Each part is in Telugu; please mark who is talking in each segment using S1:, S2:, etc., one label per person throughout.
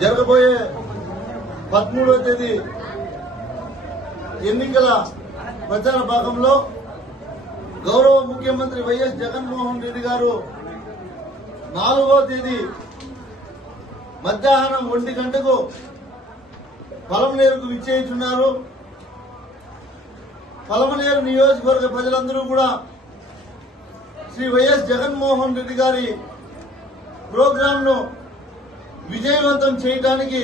S1: జరగబోయే పదమూడవ తేదీ ఎన్నికల ప్రచార భాగంలో గౌరవ ముఖ్యమంత్రి వైఎస్ జగన్మోహన్ రెడ్డి గారు నాలుగో తేదీ మధ్యాహ్నం ఒంటి గంటకు పలమనేరుకు విచ్చేయించున్నారు. పలమనేరు నియోజకవర్గ ప్రజలందరూ కూడా శ్రీ వైఎస్ జగన్మోహన్ రెడ్డి గారి ప్రోగ్రాంను విజయవంతం చేయడానికి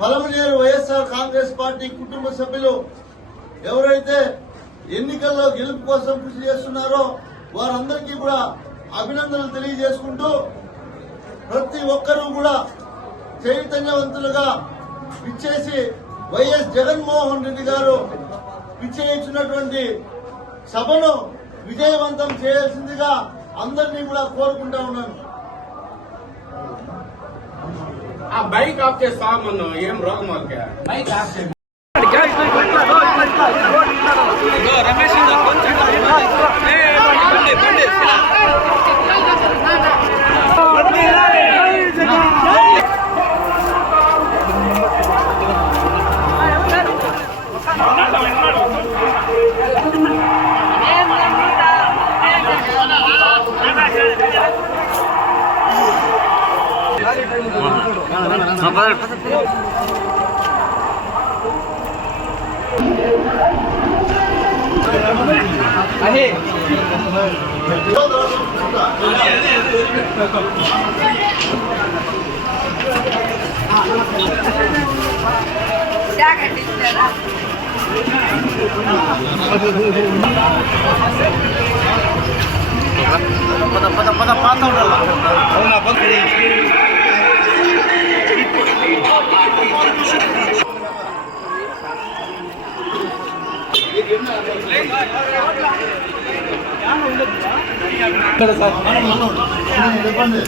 S1: పలమనేరు వైఎస్ఆర్ కాంగ్రెస్ పార్టీ కుటుంబ సభ్యులు ఎవరైతే ఎన్నికల్లో గెలుపు కోసం కృషి చేస్తున్నారో వారందరికీ కూడా అభినందనలు తెలియజేసుకుంటూ ప్రతి ఒక్కరూ కూడా చైతన్యవంతులుగా విచ్చేసి వైఎస్ జగన్మోహన్ రెడ్డి గారు విచ్చేయించినటువంటి సభను విజయవంతం చేయాల్సిందిగా అందరినీ కూడా కోరుకుంటా ఉన్నాను.
S2: ఆ బైక్ ఆఫ్ చేస్తామన్నా ఏం రోగం వాళ్ళకి? బైక్ ఆఫ్ చేయి
S3: జాకెట్ ఇచ్చారా
S1: చెప్పండి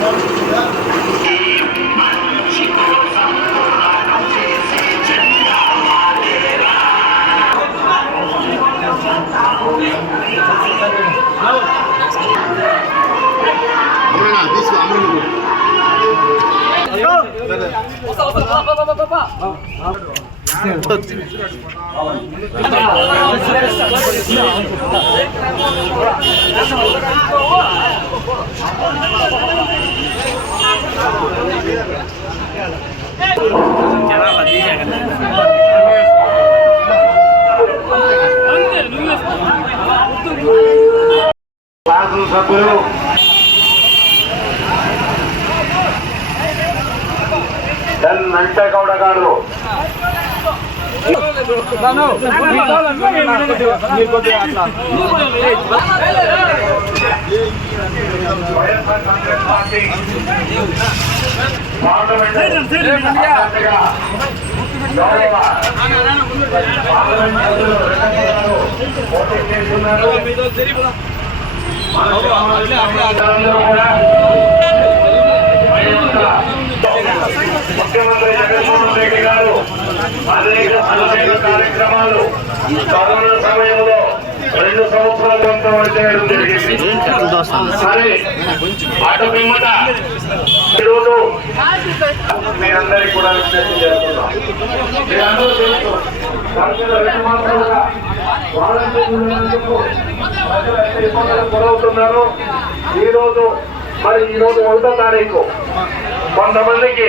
S4: శాసనసభ్యులు still. వైఎస్ఆర్ ముఖ్యమంత్రి జగన్మోహన్ రెడ్డి గారు అనేక అనేక కార్యక్రమాలు కరోనా సమయంలో రెండు సంవత్సరాల మొత్తం జరిగింది. మరి అటు పిమ్మట ఈరోజు మీరందరికీ కూడా విజ్ఞప్తి చేస్తున్నాం. మీరందరూ తెలుసు రెండు మాసాలుగా ప్రజలు ఇబ్బందులకు గురవుతున్నారు ఈ రోజు మరి ఈ రోజు ఒకటో తారీఖు. కొంతమందికి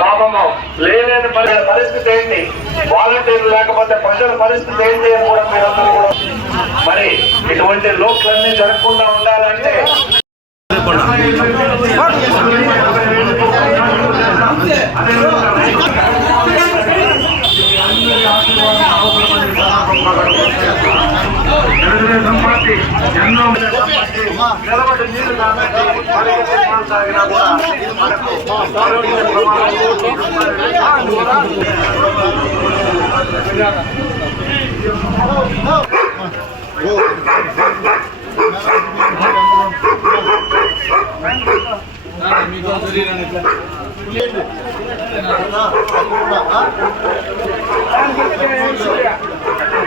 S4: పాపము లేని పరిస్థితి ఏంటి? వాలంటీర్లు లేకపోతే ప్రజల పరిస్థితి ఏంటి అని కూడా మీరందరూ కూడా మరి ఇటువంటి లోక్లన్నీ జరగకుండా ఉండాలంటే తెలుగుదేశం పార్టీ ఎన్నో నిలబడి నీళ్ళు తాగినా కూడా మనకు ఆరోగ్య
S1: మీకు
S5: కూడా,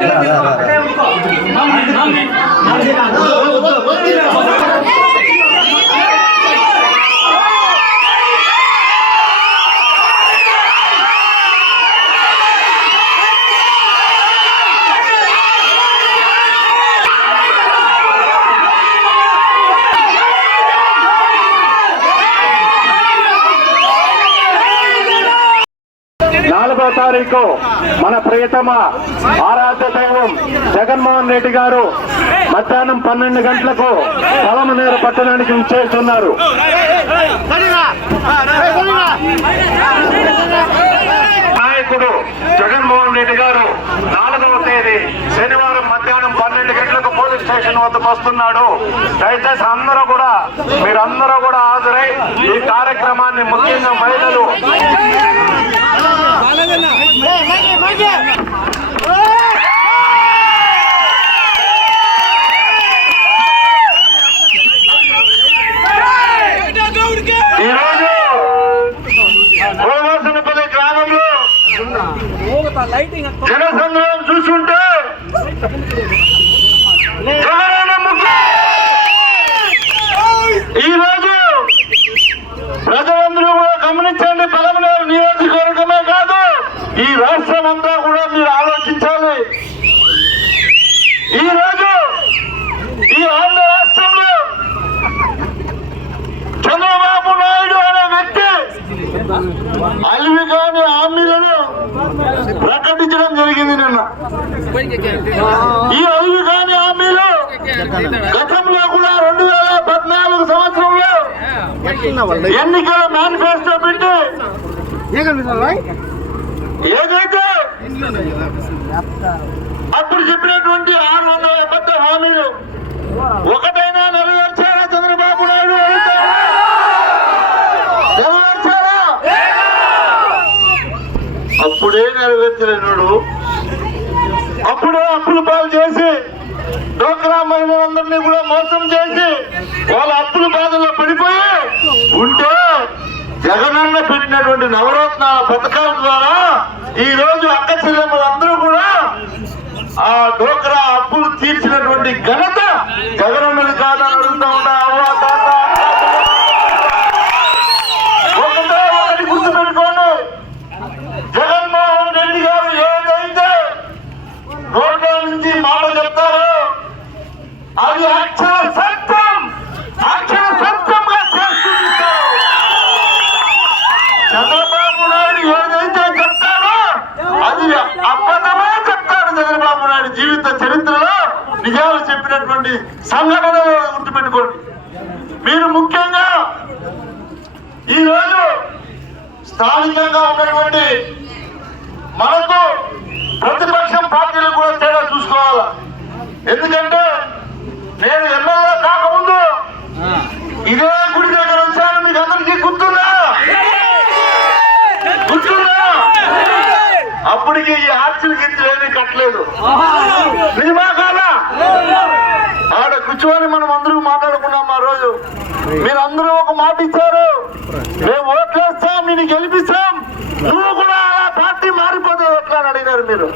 S4: அதுக்கு తారీఖు మన ప్రియతమ ఆరాధ్య దైవం జగన్మోహన్ రెడ్డి గారు మధ్యాహ్నం పన్నెండు గంటలకు పలమనేరు పట్టణానికి చేస్తున్నారు నాయకుడు జగన్మోహన్ రెడ్డి గారు నాలుగవ తేదీ శనివారం మధ్యాహ్నం పన్నెండు గంటలకు పోలీస్ స్టేషన్ వద్దకు వస్తున్నాడు. దయచేసి అందరూ కూడా మీరందరూ కూడా హాజరై ఈ కార్యక్రమాన్ని ముఖ్యంగా మహిళలు జనసంద్రం ఈ రోజు ప్రజలందరూ కూడా గమనించండి
S6: బలమనేరు నియోజక ఈ రాష్ట్రం అంతా కూడా మీరు ఆలోచించాలి. ఈ రోజు ఈ ఆంధ్ర రాష్ట్రంలో చంద్రబాబు నాయుడు అనే వ్యక్తి అలివి కాని హామీలను ప్రకటించడం జరిగింది నిన్న. ఈ అలివి కాని హామీలు గతంలో కూడా రెండు వేల పద్నాలుగు సంవత్సరంలో ఎన్నికల మేనిఫెస్టో పెట్టి ఏదైతే అప్పుడు చెప్పినటువంటి ఆరు వందల అబద్ధ హామీలు ఒకటైనా నెరవేర్చారా చంద్రబాబు నాయుడు నెరవేర్చారా అప్పుడే నెరవేర్చలేనుడు. అప్పుడే అప్పులు పాలు చేసి డోక్రా మహిళలందరినీ కూడా మోసం చేసి వాళ్ళ అప్పుల బాధల్లో పడిపోయి ఉంటే జగనన్న పెట్టినటువంటి నవరత్నాల పథకాల ద్వారా ఈ రోజు అక్క చెల్లెమ్మలందరూ కూడా ఆ డోక్రా అప్పులు తీర్చినటువంటి ఘన జగనన్నది కాదని అడుగుతా ఉన్నా అవ్వ తాత ఒకటే ఒకటి గుర్తుపెట్టుకోండి జగన్మోహన్ రెడ్డి గారు ఏదైతే రోడ్ల నుంచి మాట చెప్తారో అది అక్షర సత్యం అక్షర సత్యంగా చేస్తూ ఉంటారు. చంద్రబాబు నాయుడు ఏదైతే చెప్తారో అది అబద్ధమే చెప్తాడు చంద్రబాబు నాయుడు జీవిత చరిత్రలో నిజాలు చెప్పినటువంటి సంఘటనలు గుర్తుపెట్టుకోండి. మీరు ముఖ్యంగా ఈరోజు స్థానికంగా ఉన్నటువంటి మనకు ప్రతిపక్షం పార్టీలు కూడా తేడా చూసుకోవాలి? ఎందుకంటే నేను ఎమ్మెల్యే కాకముందు ఇదే గుడి దగ్గర వచ్చాను. మీకు అందరికీ గుర్తుందా? గుర్తుందా? అప్పటికి ఈ ఆర్చులు గింజలు ఏమీ కట్టలేదు. నిజమా కాదా ఆడ కూర్చొని మనం అందరూ మాట్లాడుకున్నాం ఆ రోజు. మీరందరూ ఒక మాట ఇచ్చారు. మేము ఓట్లేస్తాం నేను గెలిపిస్తాం. నువ్వు కూడా ఆ పార్టీ మారిపోతే ఎట్లా అని అడిగినారు మీరు.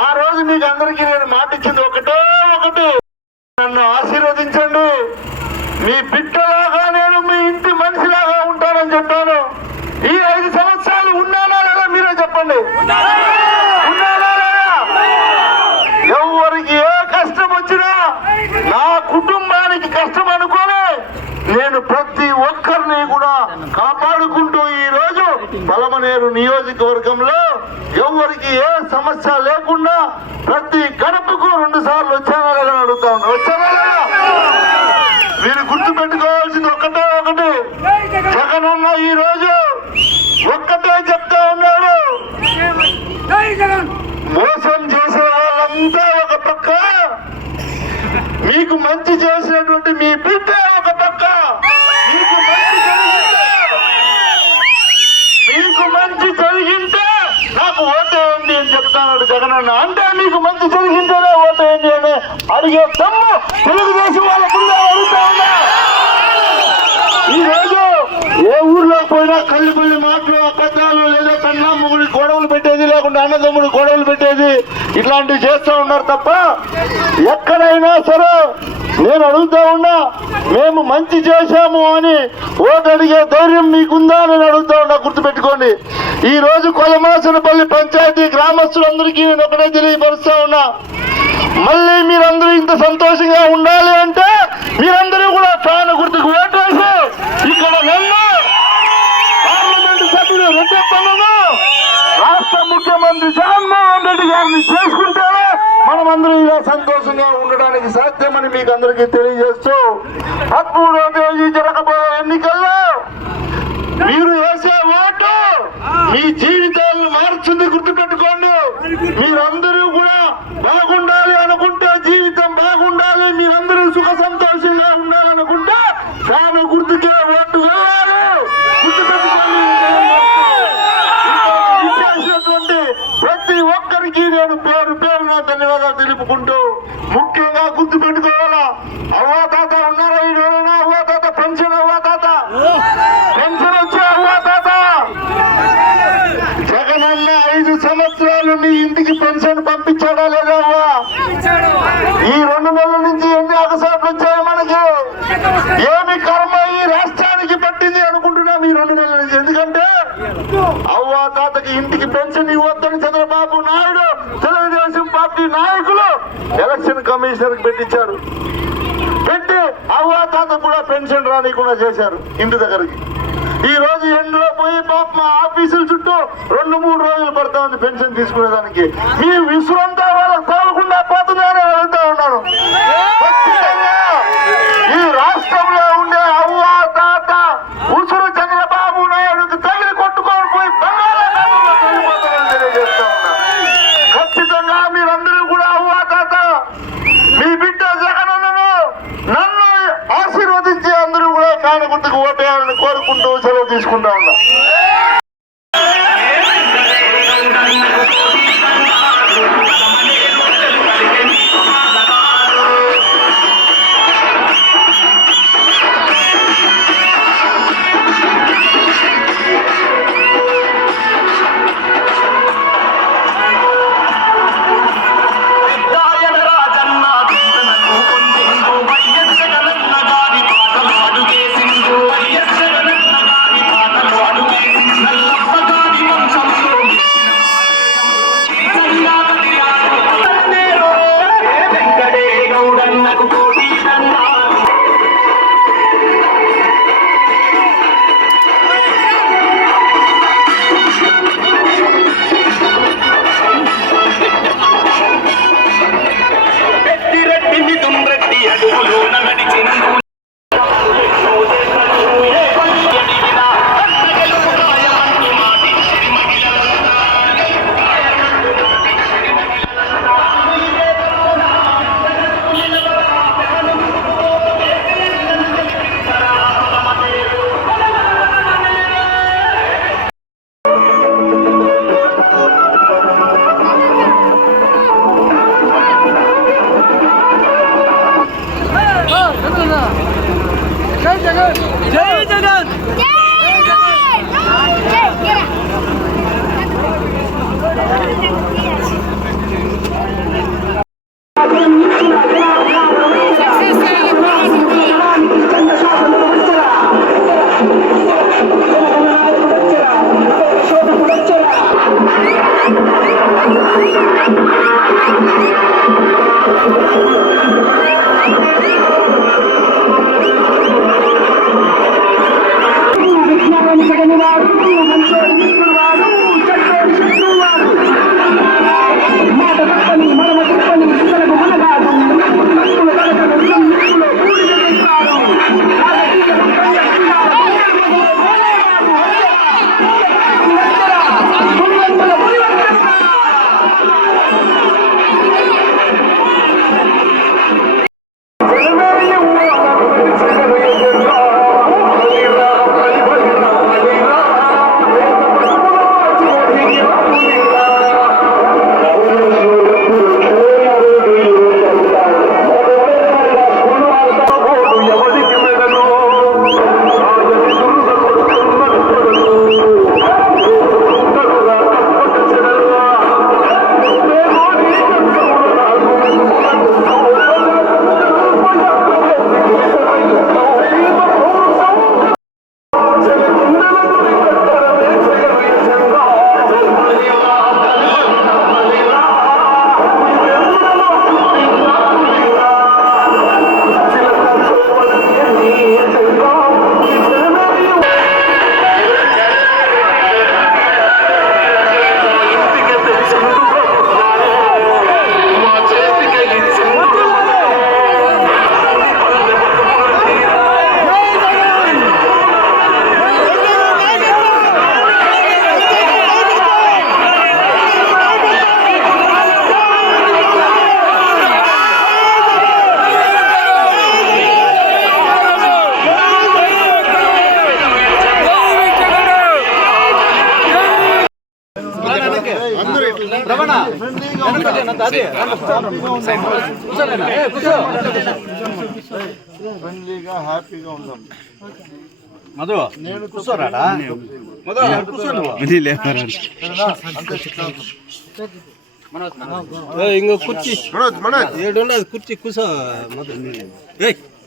S6: ఆ రోజు మీకు అందరికీ నేను మాట ఇచ్చింది ఒకటే ఒకటి. నన్ను ఆశీర్వదించండి. మీ బిడ్డలాగా నేను మీ ఇంటి మనిషిలాగా ఉంటానని చెప్పాను. ఈ ఐదు సంవత్సరాలు ఉన్నానా లేదా మీరే చెప్పండి ఉన్నానా లేదా ఎవరికి ఏ కష్టం వచ్చినా నా కుటుంబానికి కష్టం అనుకోని నేను ప్రతి ఒక్కరిని కూడా కాపాడుకుంటూ ఈ రోజు బలమనేరు నియోజకవర్గంలో ఎవరికి ఏ సమస్య లేకుండా ప్రతి గడపకు రెండు సార్లు వచ్చానా లేదా అడుగుతా వచ్చానా లేదా? మీరు గుర్తు పెట్టుకోవాల్సింది ఒక్కటే ఒకటి. జగనన్న ఈ రోజు ఒక్కటే చెప్తా ఉన్నాడు. మోసం చేసే వాళ్ళంతా ఒక పక్క. మీకు మంచి చేసినటువంటి మీ బిడ్డ ఒక పక్క మీకు మంచి జరిగితే మీకు మంచి జరిగింటే నాకు ఓటేయండి అని చెప్తాడు జగనన్న. అంటే మీకు మంచి జరిగింటేనే ఓటేయండి అని అడిగే తమ్ము తెలుగుదేశం వాళ్ళకుండా అడుగుతా ఉన్నా ఈ రోజు ఏ ఊర్లో పోయినా కళ్ళిపల్లి మాటలు అబద్ధాలు లేదా కన్నామ్మగుడి గొడవలు పెట్టేది లేకుండా అన్నదమ్ముడు గొడవలు పెట్టేది ఇట్లాంటివి చేస్తూ ఉన్నారు తప్ప ఎక్కడైనా సరే నేను అడుగుతా ఉన్నా మేము మంచి చేశాము అని ఓటు అడిగే ధైర్యం మీకుందా అని నేను అడుగుతా ఉన్నా గుర్తుపెట్టుకోండి. ఈ రోజు కొలమాసనపల్లి పంచాయతీ గ్రామస్తులందరికీ నేను ఒకటే తెలియపరుస్తా ఉన్నా. మళ్ళీ మీరందరూ ఇంత సంతోషంగా ఉండాలి అంటే మీరందరూ కూడా ప్రాణ గుర్తుకు ఓటేసి ఇక్కడ నన్ను పార్లమెంటు సభ్యులు రాష్ట్ర ముఖ్యమంత్రి జగన్మోహన్ రెడ్డి గారిని చేసుకుంటే మనమందరం సంతోషంగా ఉండడానికి సాధ్యమని మీకు అందరికీ తెలియజేస్తూ పదమూడవ తేదీ జరగబోయే ఎన్నికల్లో మీరు వేసే ఓటు మీ జీవితాలను మారుస్తుంది గుర్తుపెట్టుకోండి. మీరందరూ కూడా బాగుండాలి అనుకుంటే జీవితం బాగుండాలి మీరందరూ సుఖ సంతోషంగా ఉండాలనుకుంటే తాను గుర్తుకే ఓటు వేయాలి గుర్తుపెట్టుకోండి ఇక్కడ ఇచ్చేసినటువంటి ప్రతి ఒక్కరికి నేను పేరు పేరున ధన్యవాదాలు ముఖ్యంగా గుర్తు పెట్టుకోవాలా అవ్వా తాత ఉన్నారా ఈ రోజున? అవ్వా తాత పెన్షన్ అవ్వా తాత? పెన్షన్ వచ్చే అవ్వా తాత? జగనన్న ఐదు సంవత్సరాలు నీ ఇంటికి పెన్షన్ పంపించాడా లేదా అవ్వా? ఈ రెండు నెలల నుంచి ఎన్ని అగసాట్లు వచ్చాయి మనకి? ఏమి కర్మ ఈ రాష్ట్రానికి పట్టింది అనుకుంటున్నాం ఈ రెండు నెలల నుంచి? ఎందుకంటే అవ్వా తాతకి ఇంటికి పెన్షన్ ఇవ్వద్దని చదువు నాయుడు తెలుగుదేశం పార్టీ నాయకులు ఎలక్షన్ కమిషనర్ పెట్టించారు. పెట్టి అవ్వా తాత కూడా పెన్షన్ రానికుండా చేశారు ఇంటి దగ్గరికి.
S5: ఈ రోజు ఎండలో పోయి పాప మా ఆఫీసుల చుట్టూ రెండు మూడు రోజులు పడతా ఉంది పెన్షన్ తీసుకునేదానికి మీ విసురంతా వాళ్ళకి తాగకుండా పోతుందని వెళ్తా ఉన్నాను ఫ్రెండ్లీగా హ్యాపీగా ఉందాం.
S1: మధు కూర్చోరాడా? మధు కూర్చో ఇంకో కుర్చీ. ఏడు కుర్చీ కూర్చో మధు.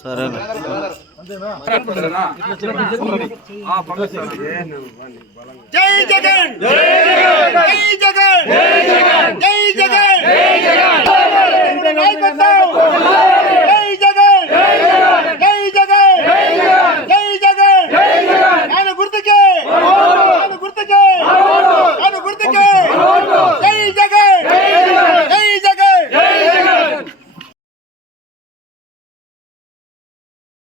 S1: సరే
S7: జై జగన్
S1: జై జగన్ జై జగన్ జై జగన్ జై జగన్